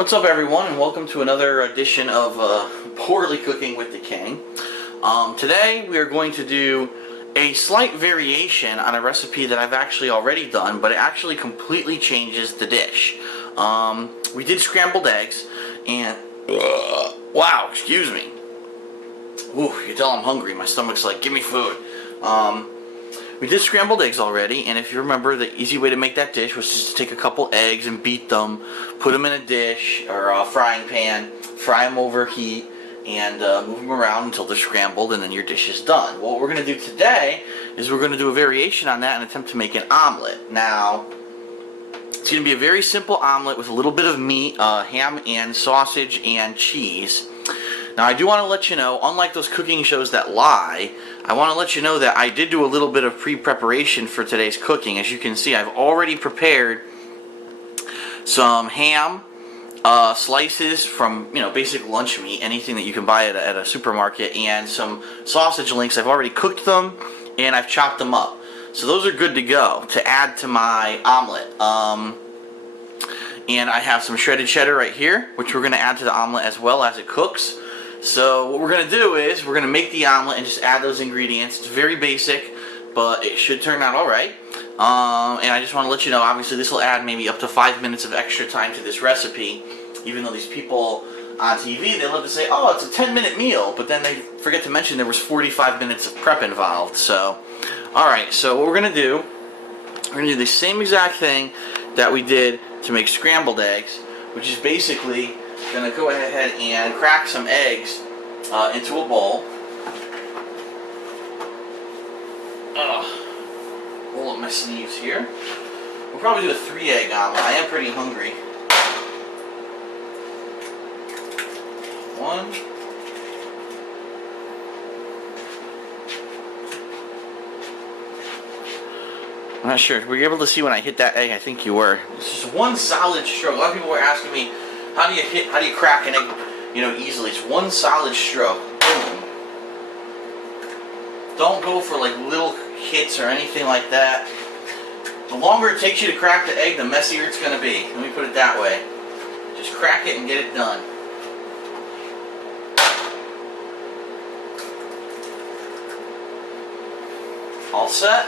What's up, everyone, and welcome to another edition of Poorly Cooking with the King. Today we are going to do a slight variation on a recipe that I've actually already done, but it actually completely changes the dish. We did scrambled eggs, and wow, excuse me. Ooh, you can tell I'm hungry. My stomach's like, give me food. We did scrambled eggs already, and if you remember, the easy way to make that dish was just to take a couple eggs and beat them, put them in a dish or a frying pan, fry them over heat, and move them around until they're scrambled, and then your dish is done. What we're going to do today is we're going to do a variation on that and attempt to make an omelet. Now, it's going to be a very simple omelet with a little bit of meat, ham and sausage and cheese. Now, I do want to let you know, unlike those cooking shows that lie, I want to let you know that I did do a little bit of pre-preparation for today's cooking. As you can see, I've already prepared some ham slices from, basic lunch meat, anything that you can buy at a supermarket, and some sausage links. I've already cooked them, and I've chopped them up. So those are good to go to add to my omelet. And I have some shredded cheddar right here, which we're going to add to the omelet as well as it cooks. So what we're going to do is we're going to make the omelet and just add those ingredients. It's very basic, but it should turn out alright. And I just want to let you know, obviously this will add maybe up to 5 minutes of extra time to this recipe, even though these people on TV, they love to say, oh, it's a 10-minute meal, but then they forget to mention there was 45 minutes of prep involved. So, alright, so what we're going to do, we're going to do the same exact thing that we did to make scrambled eggs, which is basically going to go ahead and crack some eggs into a bowl. Roll up my sleeves here. We'll probably do a 3-egg omelet. I am pretty hungry. 1. I'm not sure. Were you able to see when I hit that egg? I think you were. It's just one solid stroke. A lot of people were asking me, how do you crack an egg, easily? It's one solid stroke. Boom. Don't go for like little hits or anything like that. The longer it takes you to crack the egg, the messier it's going to be. Let me put it that way. Just crack it and get it done. All set.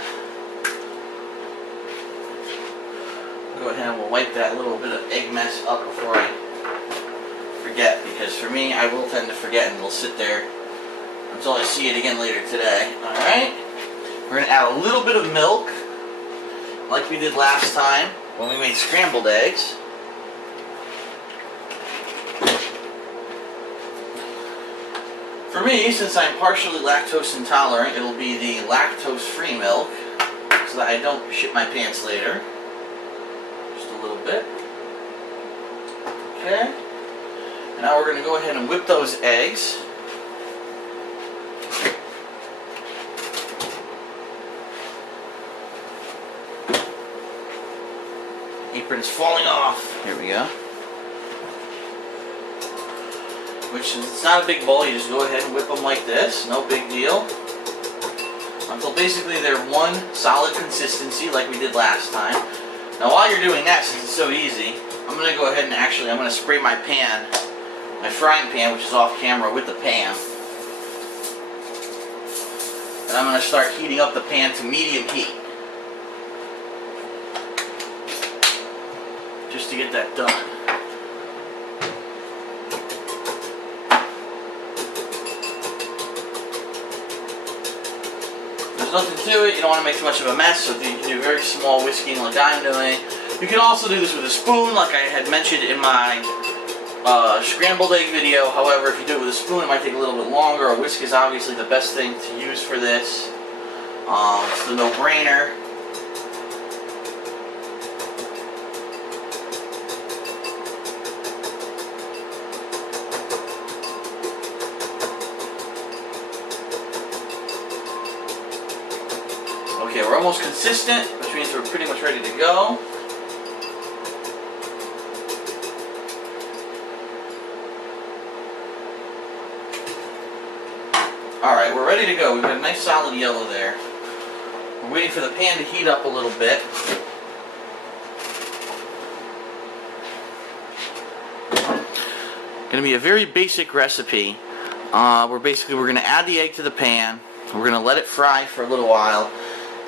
Go ahead and we'll wipe that little bit of egg mess up before I forget, because for me, I will tend to forget and it'll sit there until I see it again later today. Alright, we're going to add a little bit of milk like we did last time when we made scrambled eggs. For me, since I'm partially lactose intolerant, it'll be the lactose-free milk so that I don't shit my pants later. Just a little bit. Okay. And now we're going to go ahead and whip those eggs. Apron's falling off. Here we go. Which is, it's not a big bowl, you just go ahead and whip them like this, no big deal. Until basically they're one solid consistency like we did last time. Now while you're doing that, since it's so easy, I'm going to go ahead and I'm going to spray my pan, my frying pan, which is off camera, with the pan. And I'm going to start heating up the pan to medium heat. Just to get that done. There's nothing to it, you don't want to make too much of a mess, so you can do very small whisking like I'm doing. You can also do this with a spoon, like I had mentioned in my scrambled egg video. However, if you do it with a spoon, it might take a little bit longer. A whisk is obviously the best thing to use for this. It's the no-brainer. Okay, we're almost consistent, which means we're pretty much ready to go. Alright, we're ready to go. We've got a nice solid yellow there. We're waiting for the pan to heat up a little bit. Going to be a very basic recipe. We're going to add the egg to the pan. We're going to let it fry for a little while.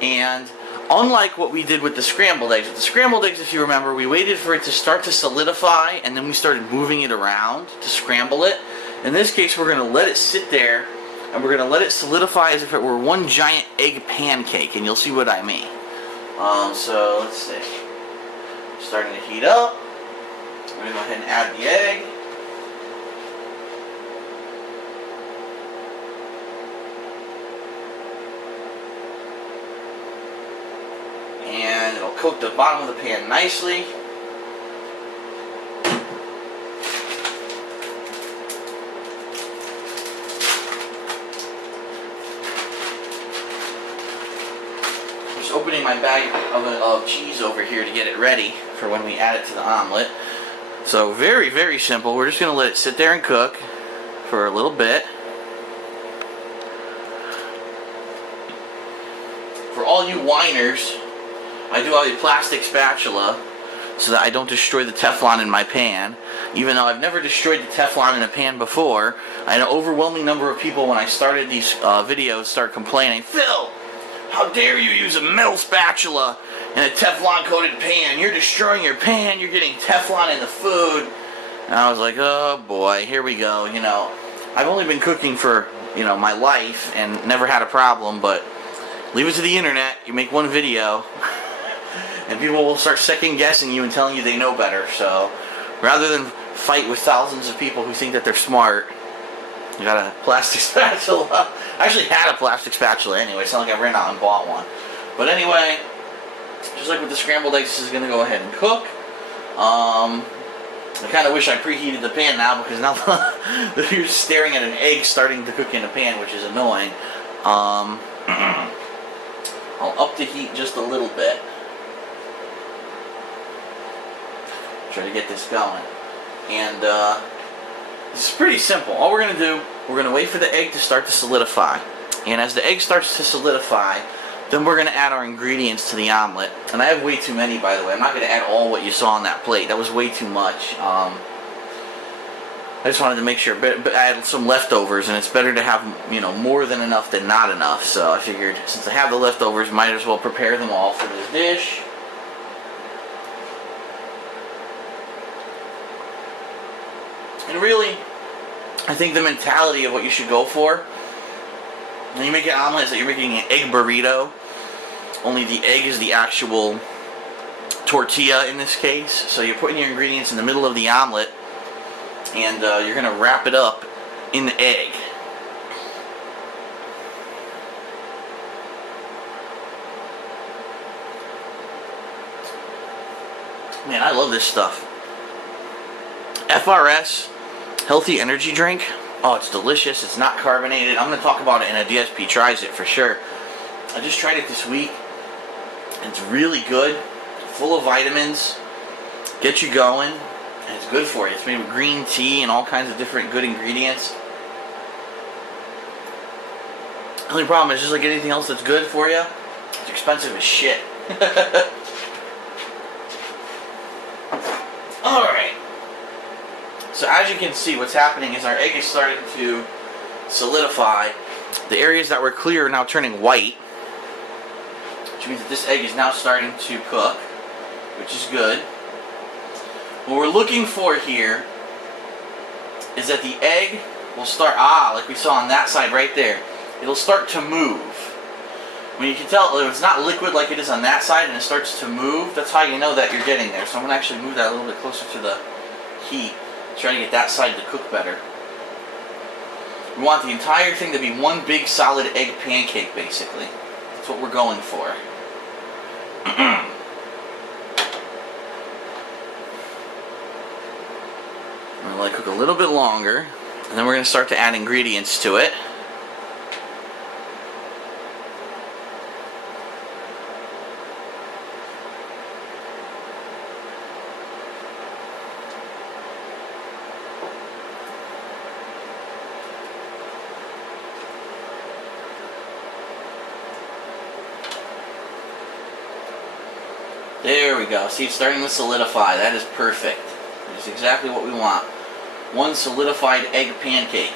And unlike what we did with the scrambled eggs, if you remember, we waited for it to start to solidify and then we started moving it around to scramble it. In this case, we're going to let it sit there and we're going to let it solidify as if it were one giant egg pancake, and you'll see what I mean. So let's see. Starting to heat up. We're going to go ahead and add the egg. And it'll coat the bottom of the pan nicely. Just opening my bag of cheese over here to get it ready for when we add it to the omelet. So very, very simple. We're just going to let it sit there and cook for a little bit. For all you whiners, I do have a plastic spatula so that I don't destroy the Teflon in my pan. Even though I've never destroyed the Teflon in a pan before, I had an overwhelming number of people when I started these videos start complaining, "Phil, how dare you use a metal spatula in a Teflon coated pan? You're destroying your pan, you're getting Teflon in the food." And I was like, oh boy, here we go. You know, I've only been cooking for, you know, my life and never had a problem, but leave it to the internet. You make one video and people will start second guessing you and telling you they know better. So rather than fight with thousands of people who think that they're smart, you got a plastic spatula. I actually had a plastic spatula anyway. It's not like I ran out and bought one. But anyway, just like with the scrambled eggs, this is going to go ahead and cook. I kind of wish I preheated the pan now, because now you're staring at an egg starting to cook in a pan, which is annoying. I'll up the heat just a little bit. Try to get this going. And this is pretty simple. All we're going to do, we're going to wait for the egg to start to solidify. And as the egg starts to solidify, then we're going to add our ingredients to the omelet. And I have way too many, by the way. I'm not going to add all what you saw on that plate. That was way too much. I just wanted to make sure. But I had some leftovers, and it's better to have, you know, more than enough than not enough. So I figured, since I have the leftovers, might as well prepare them all for this dish. And really, I think the mentality of what you should go for when you make an omelet is that you're making an egg burrito. Only the egg is the actual tortilla in this case. So you're putting your ingredients in the middle of the omelet, and you're going to wrap it up in the egg. Man, I love this stuff. FRS, healthy energy drink. Oh, it's delicious. It's not carbonated. I'm going to talk about it in a DSP tries it for sure. I just tried it this week. It's really good. Full of vitamins. Get you going. And it's good for you. It's made with green tea and all kinds of different good ingredients. The only problem is, just like anything else that's good for you, it's expensive as shit. Alright. So as you can see, what's happening is our egg is starting to solidify. The areas that were clear are now turning white, which means that this egg is now starting to cook, which is good. What we're looking for here is that the egg will start, like we saw on that side right there, it'll start to move. When you can tell if it's not liquid like it is on that side and it starts to move, that's how you know that you're getting there. So I'm going to actually move that a little bit closer to the heat. Try to get that side to cook better. We want the entire thing to be one big solid egg pancake, basically. That's what we're going for. I'm going to let it cook a little bit longer, and then we're going to start to add ingredients to it. There we go. See, it's starting to solidify. That is perfect. That's exactly what we want. 1 solidified egg pancake.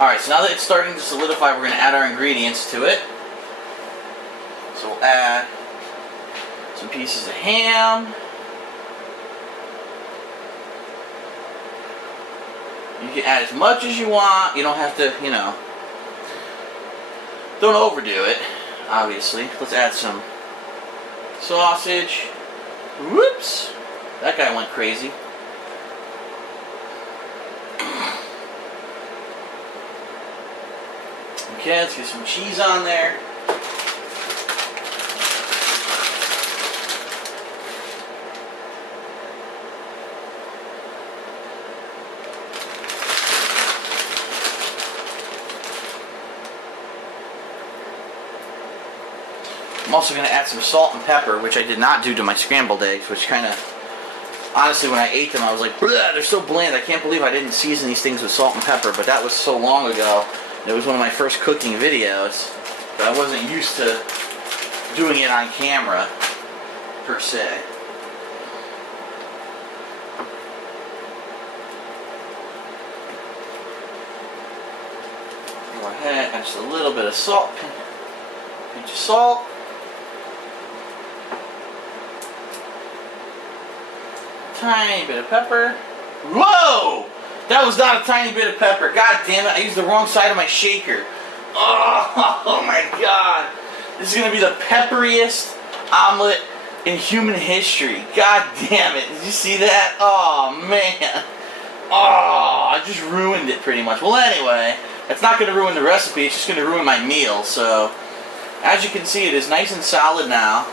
Alright, so now that it's starting to solidify, we're going to add our ingredients to it. So we'll add some pieces of ham. You can add as much as you want. You don't have to, you know, don't overdo it, obviously. Let's add some sausage. Whoops! That guy went crazy. Okay, let's get some cheese on there. I'm also going to add some salt and pepper, which I did not do to my scrambled eggs, which kind of, honestly, when I ate them, I was like, they're so bland. I can't believe I didn't season these things with salt and pepper, but that was so long ago. It was one of my first cooking videos, but I wasn't used to doing it on camera, per se. Go ahead, add just a little bit of salt, pinch of salt. Tiny bit of pepper. Whoa! That was not a tiny bit of pepper. God damn it, I used the wrong side of my shaker. Oh my god. This is going to be the pepperiest omelet in human history. God damn it. Did you see that? Oh man. Oh, I just ruined it pretty much. Well, anyway, it's not going to ruin the recipe. It's just going to ruin my meal. So, as you can see, it is nice and solid now.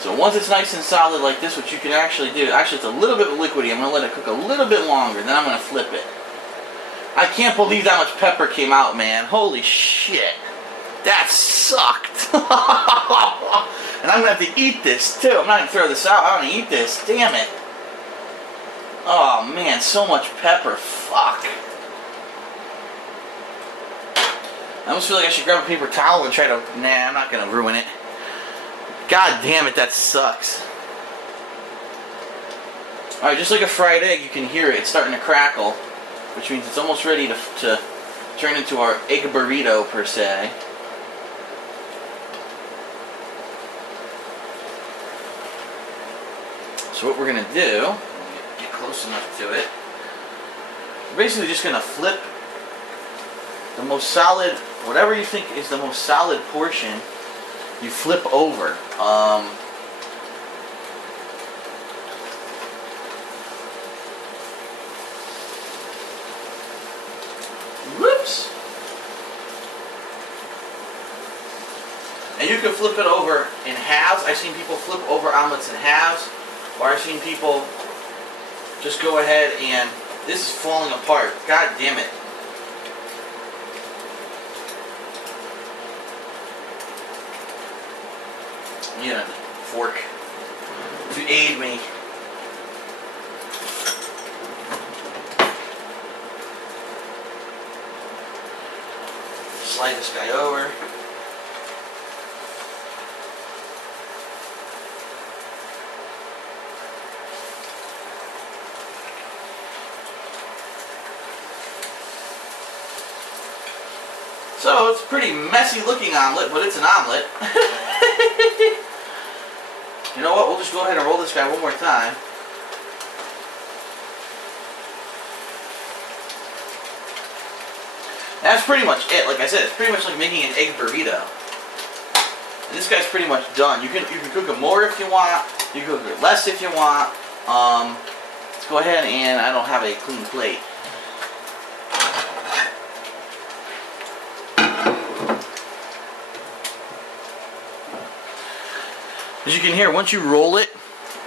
So once it's nice and solid like this, what you can actually do, actually it's a little bit liquidy, I'm going to let it cook a little bit longer, then I'm going to flip it. I can't believe that much pepper came out, man. Holy shit. That sucked. And I'm going to have to eat this too. I'm not going to throw this out, I'm going to eat this. Damn it. Oh man, so much pepper. Fuck. I almost feel like I should grab a paper towel and try to, nah, I'm not going to ruin it. God damn it, that sucks. Alright, just like a fried egg, you can hear it. It's starting to crackle, which means it's almost ready to turn into our egg burrito, per se. So what we're going to do, get close enough to it, we're basically just going to flip the most solid, whatever you think is the most solid portion, you flip over. Whoops! And you can flip it over in halves. I've seen people flip over omelets in halves, or I've seen people just go ahead and, this is falling apart. God damn it. Get a fork to aid me. Slide this guy over. So it's a pretty messy looking omelet, but it's an omelet. You know what, we'll just go ahead and roll this guy one more time. That's pretty much it. Like I said, it's pretty much like making an egg burrito. And this guy's pretty much done. You can cook it more if you want. You can cook it less if you want. Let's go ahead and, I don't have a clean plate. As you can hear, once you roll it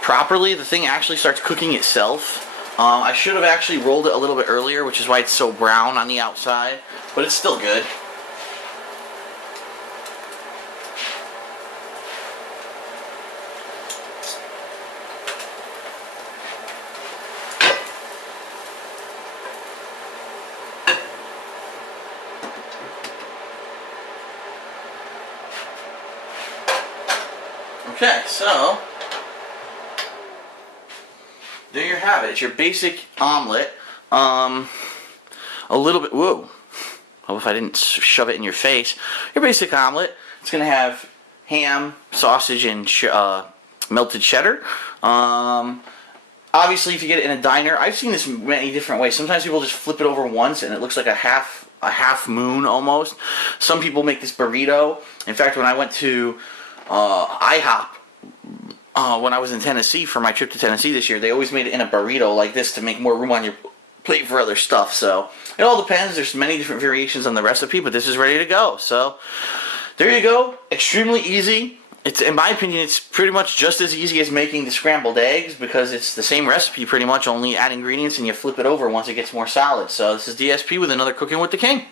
properly, the thing actually starts cooking itself. I should have actually rolled it a little bit earlier, which is why it's so brown on the outside, but it's still good. Okay, so there you have it. It's your basic omelet. A little bit, whoa. Oh, if I didn't shove it in your face. Your basic omelet. It's going to have ham, sausage, and melted cheddar. Obviously, if you get it in a diner, I've seen this many different ways. Sometimes people just flip it over once and it looks like a half moon almost. Some people make this burrito. In fact, when I went to IHOP when I was in Tennessee for my trip to Tennessee this year, they always made it in a burrito like this to make more room on your plate for other stuff. So it all depends. There's many different variations on the recipe, but this is ready to go. So there you go. Extremely easy. It's, in my opinion, it's pretty much just as easy as making the scrambled eggs because it's the same recipe pretty much, only add ingredients and you flip it over once it gets more solid. So this is DSP with another Cooking with the King.